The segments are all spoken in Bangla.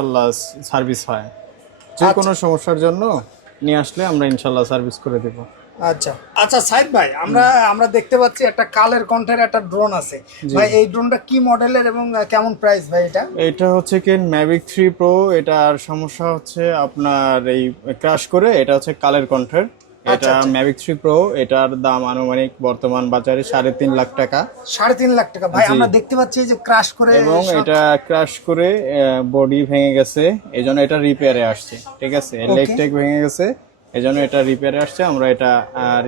ইনশাল্লাহ সার্ভিস হয়। যে কোনো সমস্যার জন্য নিয়ে আসলে আমরা ইনশাল্লাহ সার্ভিস করে দেব। আচ্ছা। আচ্ছা সাইদ ভাই আমরা আমরা দেখতে পাচ্ছি একটা কালের কণ্ঠের একটা ড্রোন আছে। ভাই এই ড্রোনটা কি মডেলের এবং কেমন প্রাইস ভাই এটা? এটা হচ্ছে কি ম্যাভিক থ্রি প্রো এটার সমস্যা হচ্ছে আপনার এই ক্রাশ করে এটা হচ্ছে কালের কণ্ঠের। এটা ম্যাভিক থ্রি প্রো এটার দাম আনুমানিক বর্তমান বাজারে সাড়ে তিন লাখ টাকা। সাড়ে তিন লাখ টাকা। ভাই আমরা দেখতে পাচ্ছি যে ক্রাশ করে এবং এটা ক্রাশ করে বডি ভেঙে গেছে এই জন্য এটা রিপেয়ারে আসছে ঠিক আছে? লেগ টেক ভেঙে গেছে এই জন্য এটা রিপেয়ারে আসছে আমরা এটা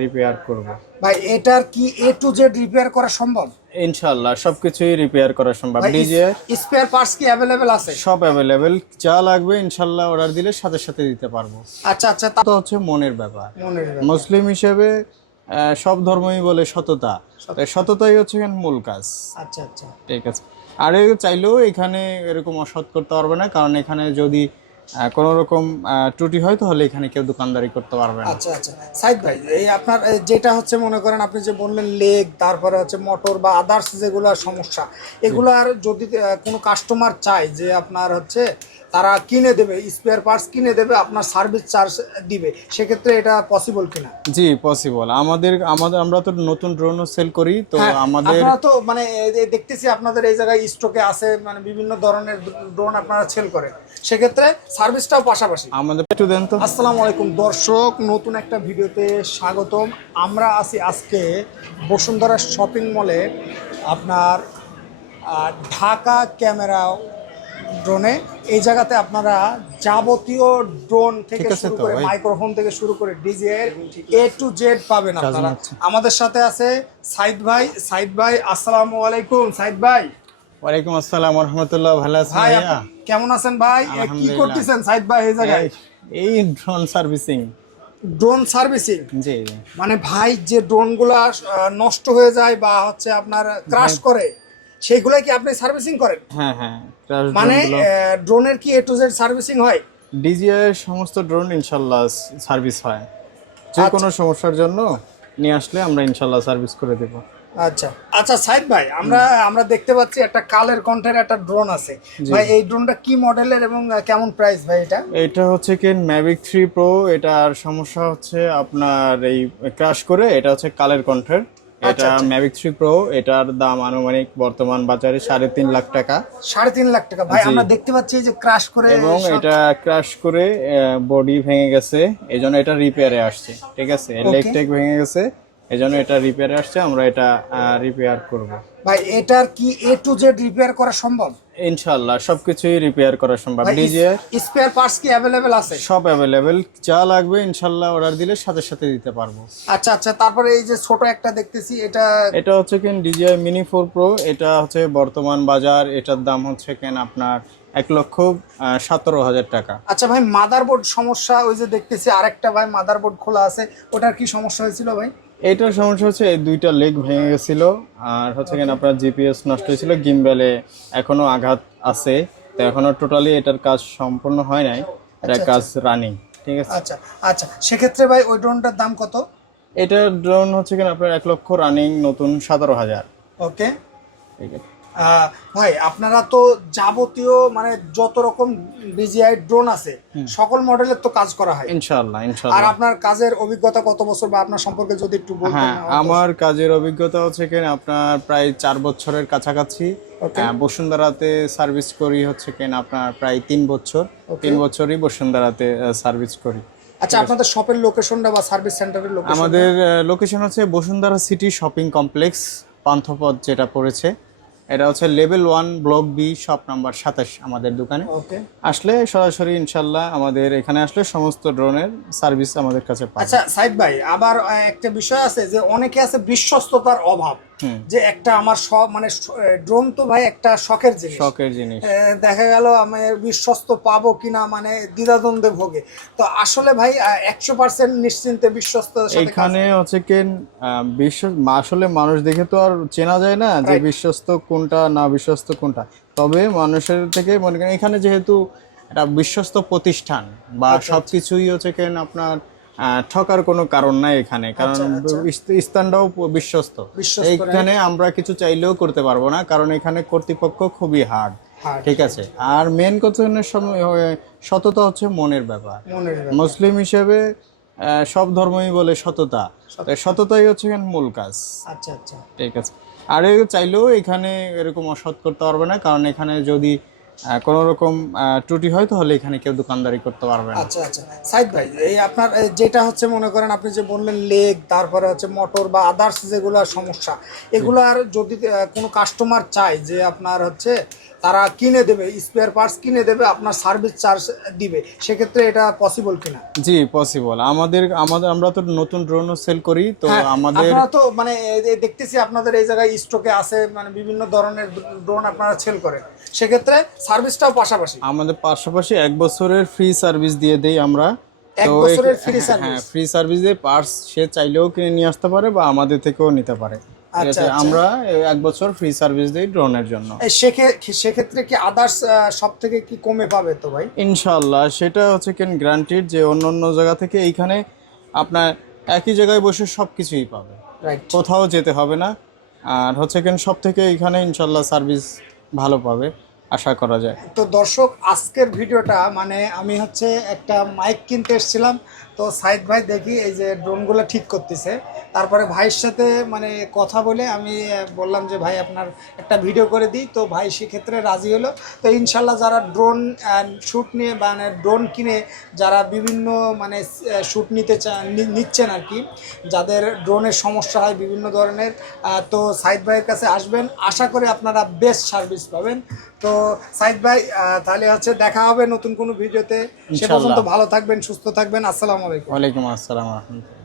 রিপেয়ার করব। ভাই এটার কি এ টু জেড রিপেয়ার করা সম্ভব? ইনশাল্লাহ সবকিছুই রিপেয়ার করা সম্ভব। ডিজে স্পেয়ার পার্টস কি অ্যাভেলেবেল আছে? সব অ্যাভেলেবেল যা লাগবে ইনশাল্লাহ অর্ডার দিলে সাথে সাথে দিতে পারব। আচ্ছা আচ্ছা তা তো হচ্ছে মনের ব্যাপার। মুসলিম হিসেবে সব ধর্মই বলে সততা। তাই সততাই হচ্ছে এখানে মূল কাজ। আচ্ছা আচ্ছা। ঠিক আছে। আর চাইলেও এখানে এরকম অসৎ করতে পারবে না কারণ এখানে যদি কোনো রকম ত্রুটি হয়, তাহলে এখানে কেউ দোকানদারি করতে পারবে না। আচ্ছা আচ্ছা। সাইদ ভাই, এই আপনার যেটা হচ্ছে মনে করেন আপনি যে বললেন লেগ, তারপরে হচ্ছে মোটর বা আদার্স যেগুলো সমস্যা, এগুলো আর যদি কোনো কাস্টমার চায় যে আপনার হচ্ছে তারা কিনে দেবে স্পেয়ার পার্টস কিনে দেবে আপনার সার্ভিস চার্জ দিবে। সেক্ষেত্রে এটা পসিবল কিনা? জি পসিবল আমাদের আমাদের আমরা তো নতুন ড্রোনও সেল করি তো হ্যাঁ, আমাদের আপনারা তো মানে দেখতেছি আপনাদের এই জায়গায় স্টকে আছে মানে বিভিন্ন ধরনের ড্রোন আপনারা সেল করেন। সেক্ষেত্রে সার্ভিসটাও পাশাপাশি। আমাদের একটু দেন তো। আসসালামু আলাইকুম। দর্শক নতুন একটা ভিডিওতে স্বাগতম। আমরা আছি আজকে বসুন্ধরা শপিং মলে আপনার ঢাকা ক্যামেরা ড্রোনে এই জায়গাতে আপনারা যাবতীয় ড্রোন থেকে শুরু করে মাইক্রোফোন থেকে শুরু করে ডিজে এ টু জেড পাবেন আপনারা। আমাদের সাথে আছে সাইদ ভাই। সাইদ ভাই আসসালামু আলাইকুম। সাইদ ভাই। ওয়ালাইকুম আসসালাম রহমতুল্লাহ ভালো আছেন ভাই ভাইয়া? কেমন আছেন ভাই? কি করতেছেন সাইদ ভাই এই জায়গায়? এই- ড্রোন সার্ভিসিং ড্রোন সার্ভিসিং জি। মানে ভাই যে ড্রোনগুলা নষ্ট হয়ে যায় বা হচ্ছে আপনার ক্রাশ করে সেইগুলাই কি আপনি সার্ভিসিং করেন? হ্যাঁ হ্যাঁ। মানে ড্রোনের কি এ টু জেড সার্ভিসিং হয়? ডিজিআই সমস্ত ড্রোন ইনশাল্লাহ সার্ভিস হয়। যে কোনো সমস্যার জন্য নিয়ে আসলে আমরা ইনশাল্লাহ সার্ভিস করে দেব। আচ্ছা। আচ্ছা সাইদ ভাই আমরা আমরা দেখতে পাচ্ছি একটা কালের কণ্ঠের একটা ড্রোন আছে। ভাই এই ড্রোনটা কি মডেলের এবং কেমন প্রাইস ভাই এটা? এটা হচ্ছে কি ম্যাভিক থ্রি প্রো এটার সমস্যা হচ্ছে আপনার এই ক্রাশ করে এটা হচ্ছে কালের কণ্ঠের। এটা ম্যাভিক থ্রি প্রো এটার দাম আনুমানিক বর্তমান বাজারে সাড়ে তিন লাখ টাকা। সাড়ে তিন লাখ টাকা। ভাই আমরা দেখতে পাচ্ছি যে ক্রাশ করে এবং এটা ক্রাশ করে বডি ভেঙে গেছে এই জন্য এটা রিপেয়ারে আসছে ঠিক আছে? লেগ টেক ভেঙে গেছে এই জন্য এটা রিপেয়ারে আসছে আমরা এটা রিপেয়ার করব। ভাই এটার কি এ টু জেড রিপেয়ার করা সম্ভব? ইনশাল্লাহ সবকিছুই রিপেয়ার করা সম্ভব। ডিজে স্পেয়ার পার্টস কি অ্যাভেলেবেল আছে? সব অ্যাভেলেবেল যা লাগবে ইনশাল্লাহ অর্ডার দিলে সাথে সাথে দিতে পারব। আচ্ছা আচ্ছা তারপরে এই যে ছোট একটা দেখতেছি এটা এটা হচ্ছে কেন ডিজিআই মিনি ফোর প্রো এটা হচ্ছে বর্তমান বাজার এটার দাম হচ্ছে কেন আপনার এক লক্ষ সতেরো হাজার টাকা। আচ্ছা ভাই মাদারবোর্ড সমস্যা ওই যে দেখতেছি আরেকটা ভাই মাদারবোর্ড খোলা আছে ওটার কি সমস্যা হয়েছিল ভাই? এইটার সমস্যা হচ্ছে এই দুইটা লেগ ভেঙে গেছিল। আর হচ্ছে কেন আপনার জিপিএস নষ্ট হয়েছিল গিম্বেলে এখনও আঘাত আছে। তো এখনও টোটালি এটার কাজ সম্পূর্ণ হয় নাই এটা কাজ রানিং ঠিক আছে? আচ্ছা আচ্ছা। সেক্ষেত্রে ভাই ওই ড্রোনটার দাম কত? এটার ড্রোন হচ্ছে কেন আপনার এক লক্ষ রানিং নতুন সতেরো হাজার। ওকে ঠিক আছে। ভাই আপনারা তো যাবতীয় মানে যত রকম ডিজিআই ড্রোন আছে সকল মডেলের তো কাজ করা হয়। ইনশাল্লাহ আর আপনার কাজের অভিজ্ঞতা কত বছর বা আপনার সম্পর্কে যদি একটু বলতেন হ্যাঁ আমার কাজের অভিজ্ঞতা হচ্ছে কেন আপনার প্রায় চার বছরের কাছাকাছি। বসুন্ধরাতে সার্ভিস করি হচ্ছে কেন আপনার প্রায় তিন বছর। তিন বছরই বসুন্ধরাতে সার্ভিস করি। আচ্ছা আপনাদের শপের লোকেশনটা বা সার্ভিস সেন্টারের লোকেশন আমাদের লোকেশন হচ্ছে Bashundhara city shopping complex Panthapath যেটা পড়েছে। এটা হচ্ছে level one block B shop number সাতাশ আমাদের দোকানে। ওকে। আসলে সরাসরি ইনশাল্লাহ আমাদের এখানে আসলে সমস্ত ড্রোনের সার্ভিস আমাদের কাছে আচ্ছা সাইদ ভাই আবার একটা বিষয় আছে যে অনেকে আছে বিশ্বস্ততার অভাব। যে একটা আমার সব মানে ড্রোন তো ভাই একটা শখের জিনিস। শখের জিনিস। দেখা গেল আমি বিশ্বস্ত পাবো কিনা মানে দ্বিধাদ্বন্দ্বে ভোগে। তো আসলে ভাই একশো পার্সেন্ট নিশ্চিন্তে বিশ্বস্ত এখানে হচ্ছে কি বিশ্ব আসলে মানুষ দেখে তো আর চেনা যায় না যে বিশ্বস্ত কোনটা না বিশ্বস্ত কোনটা। তবে মানুষের থেকে মনে করেন এখানে যেহেতু একটা বিশ্বস্ত প্রতিষ্ঠান বা সবকিছুই হচ্ছে কেন আপনার ঠকার কোনো কারণ নাই এখানে কারণ স্থানটাও বিশ্বস্ত। এইখানে আমরা কিছু চাইলেও করতে পারব না কারণ এখানে কর্তৃপক্ষ খুবই হার্ড ঠিক আছে? আর মেন সময় সততা হচ্ছে মনের ব্যাপার। মুসলিম হিসেবে সব ধর্মই বলে সততা। সততাই হচ্ছে এখানে মূল কাজ। আচ্ছা আচ্ছা। ঠিক আছে? আর চাইলেও এখানে এরকম অসৎ করতে পারবে না কারণ এখানে যদি কোনো রকম ত্রুটি হয় তাহলে এখানে কেউ দোকানদারি করতে পারবে না। আচ্ছা আচ্ছা। সাইদ ভাই এই আপনার যেটা হচ্ছে মনে করেন আপনি যে বললেন লেগ তারপরে হচ্ছে মোটর বা আদার্স যেগুলো সমস্যা এগুলো আর যদি কোনো কাস্টমার চায় যে আপনার হচ্ছে তারা কিনে দেবে স্পেয়ার পার্টস কিনে দেবে আপনার সার্ভিস চার্জ দিবে সেক্ষেত্রে এটা পসিবল কিনা? জি পসিবল আমাদের আমাদের আমরা তো নতুন ড্রোনও সেল করি তো হ্যাঁ, আমাদের আপনারা তো মানে দেখতেছি আপনাদের এই জায়গায় স্টকে আছে মানে বিভিন্ন ধরনের ড্রোন আপনারা সেল করেন। সেক্ষেত্রে সার্ভিসটাও পাশাপাশি। আমাদের পাশাপাশি এক বছরের ফ্রি সার্ভিস দিয়ে দেই আমরা। এক বছরের এই- free হ্যাঁ, হ্যাঁ ফ্রি সার্ভিস দিয়ে পার্টস সে চাইলেও কিনে নিয়ে আসতে পারে বা আমাদের থেকেও নিতে পারে। আচ্ছা, আচ্ছা। আমরা এক বছর ফ্রি সার্ভিস দিই ড্রোনের জন্য। সেক্ষেত্রে কি আদার্স সব থেকে কি কমে পাবে তো ভাই? ইনশাল্লাহ সেটা হচ্ছে কেন গ্রান্টেড যে অন্য অন্য জায়গা থেকে এইখানে আপনার একই জায়গায় বসে সব কিছুই পাবে কোথাও যেতে হবে না। আর হচ্ছে কেন সব থেকে এখানে ইনশাল্লাহ সার্ভিস ভালো পাবে। আশা করা যায়। তো দর্শক, আজকের ভিডিওটা মানে আমি হচ্ছে একটা মাইক কিনতে এসেছিলাম। তো সাইদ ভাই দেখি এই যে ড্রোনগুলো ঠিক করতেছে। তারপরে ভাইয়ের সাথে মানে কথা বলে আমি বললাম যে, ভাই, আপনার একটা ভিডিও করে দিই। তো ভাই সেক্ষেত্রে রাজি হলো। তো ইনশাল্লাহ যারা ড্রোন শ্যুট নিয়ে মানে ড্রোন কিনে, যারা বিভিন্ন মানে শ্যুট নিতে চা, নি- নিচ্ছেন আর কি, যাদের ড্রোনের সমস্যা হয় বিভিন্ন ধরনের তো সাইদ ভাইয়ের কাছে আসবেন। আশা করি আপনারা বেস্ট সার্ভিস পাবেন। তো সাইদ ভাই তাহলে হচ্ছে দেখা হবে নতুন কোনো ভিডিওতে। সে পর্যন্ত ভালো থাকবেন সুস্থ থাকবেন। আসসালামু আলাইকুম। ওয়ালাইকুম আসসালাম রহমতুল্লাহ।